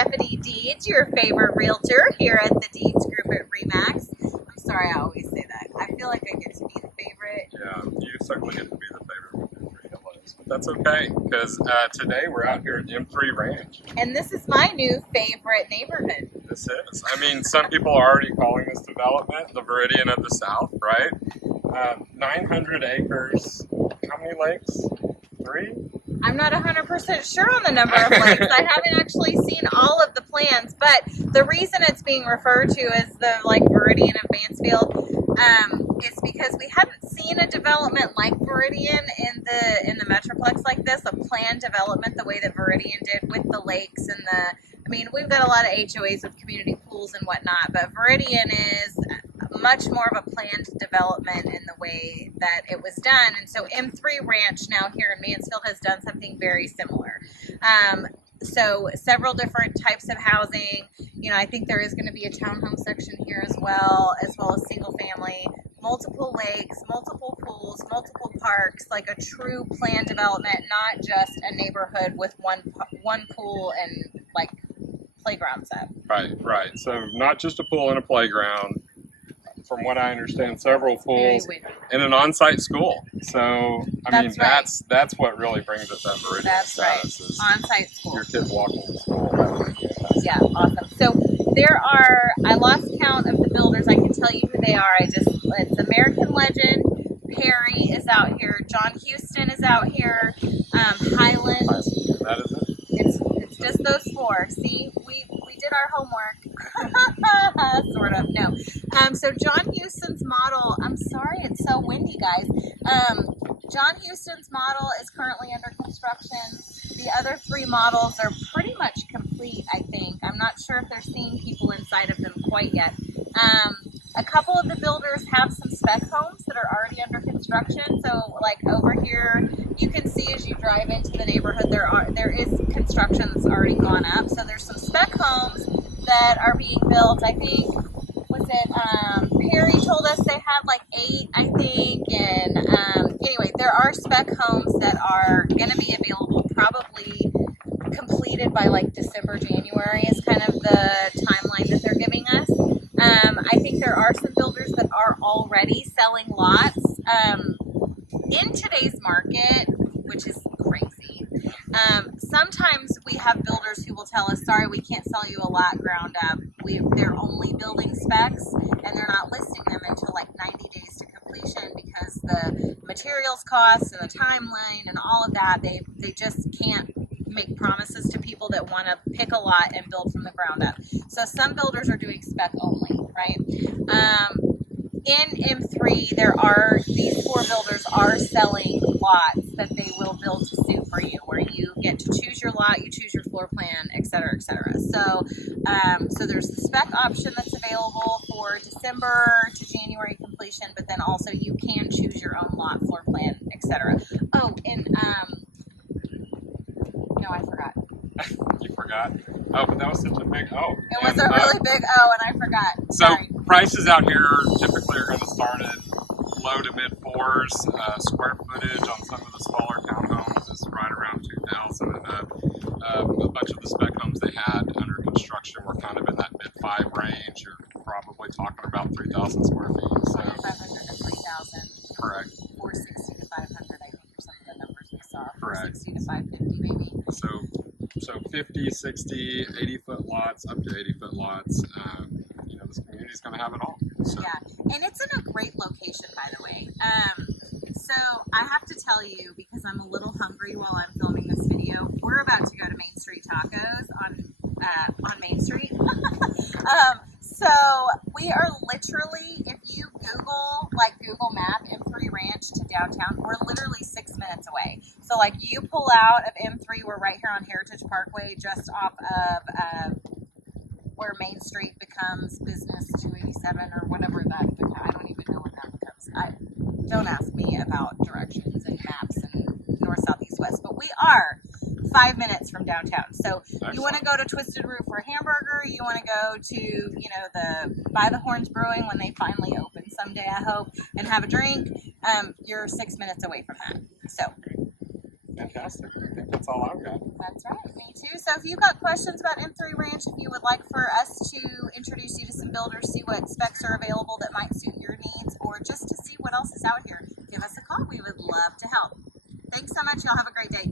Stephanie Deeds, your favorite realtor here at the Deeds Group at RE/MAX. I'm sorry, I always say that. I feel like I get to be the favorite. Yeah, you certainly get to be the favorite with your fellows. But that's okay, because today we're out here at M3 Ranch. And this is my new favorite neighborhood. This is. I mean, some people are already calling this development the Viridian of the South, right? 900 acres. How many lakes? 3? I'm not 100% sure on the number of lakes. I haven't actually seen all of the plans, but the reason it's being referred to as the Viridian of Mansfield is because we haven't seen a development like Viridian in the Metroplex like this, a planned development the way that Viridian did with the lakes and we've got a lot of HOAs with community pools and whatnot, but Viridian is much more of a planned development in the way that it was done. And so M3 Ranch now here in Mansfield has done something very similar. So several different types of housing. I think there is going to be a townhome section here as well as single family, multiple lakes, multiple pools, multiple parks, like a true planned development, not just a neighborhood with one pool and playground set. Right. So not just a pool and a playground. From what I understand, several pools and an on-site school. So, that's what really brings it that Viridian status. Right. On-site school. Your kids walking to school. Yeah, awesome. So I lost count of the builders. I can tell you who they are. It's American Legend. Perry is out here. John Houston is out here. Highland. That is it? It's just those 4. See, we did our homework. Sort of, no. So John Houston's model, I'm sorry it's so windy, guys. John Houston's model is currently under construction. The other 3 models are pretty much complete, I think. I'm not sure if they're seeing people inside of them quite yet. A couple of the builders have some spec homes that are already under construction. So over here, you can see as you drive into the neighborhood, there is construction that's already gone up. So there's some spec homes that are being built. I think, Perry told us they had 8, I think. And anyway, there are spec homes that are going to be available, probably completed by December, January is kind of the timeline that they're giving us. I think there are some builders that are already selling lots. In today's market, which is crazy, sometimes we have builders who will tell us, sorry, we can't sell you a lot ground up. They're only building specs, and they're not listing them until 90 days to completion because the materials costs and the timeline and all of that, they just can't make promises to people that want to pick a lot and build from the ground up. So some builders are doing spec only, right? In M3, these 4 builders are selling lots that they will build to suit for you, where you get to choose your lot, you choose your floor plan, et cetera, et cetera. So there's the spec option that's available for December to January completion, but then also you can choose your own lot, floor plan, et cetera. Oh, and no, I forgot. You forgot? Oh, but that was such a big O. It was a really big O, and I forgot. So Sorry. prices out here typically are going to start at low to mid 4s. Square footage on some of the smaller townhomes is right around 2,000 and up. A bunch of the spec homes they had under construction were kind of in that mid 5 range. You're probably talking about 3,000 square feet. So 500 to 3,000. Correct. 460 to 500, I think, are some of the numbers we saw. Correct. 460 to 550, maybe. So 50, 60, 80-foot lots, up to 80-foot lots. This community's going to have it all. So. Yeah, and it's in a great location, by the way. So I have to tell you, because I'm a little hungry while I'm filming this video, we're about to go to Main Street Tacos on Main Street. So we are literally, if you Google Map M3 Ranch to downtown, we're literally 6 minutes away. So you pull out of M3, we're right here on Heritage Parkway, just off of where Main Street becomes Business 287 or whatever that becomes. I don't even know what that becomes. Don't ask me about directions and maps and north, south, east, west, but we are 5 minutes from downtown. So you want to go to Twisted Root for a hamburger, you want to go to, the By the Horns Brewing when they finally open someday, I hope, and have a drink, you're 6 minutes away from that. So Fantastic. I think that's all I've got. That's right, me too. So if you've got questions about M3 Ranch, if you would like for us to introduce you to some builders, see what specs are available that might suit your needs, or just to see what else is out here, give us a call. We would love to help. Thanks so much. Y'all have a great day.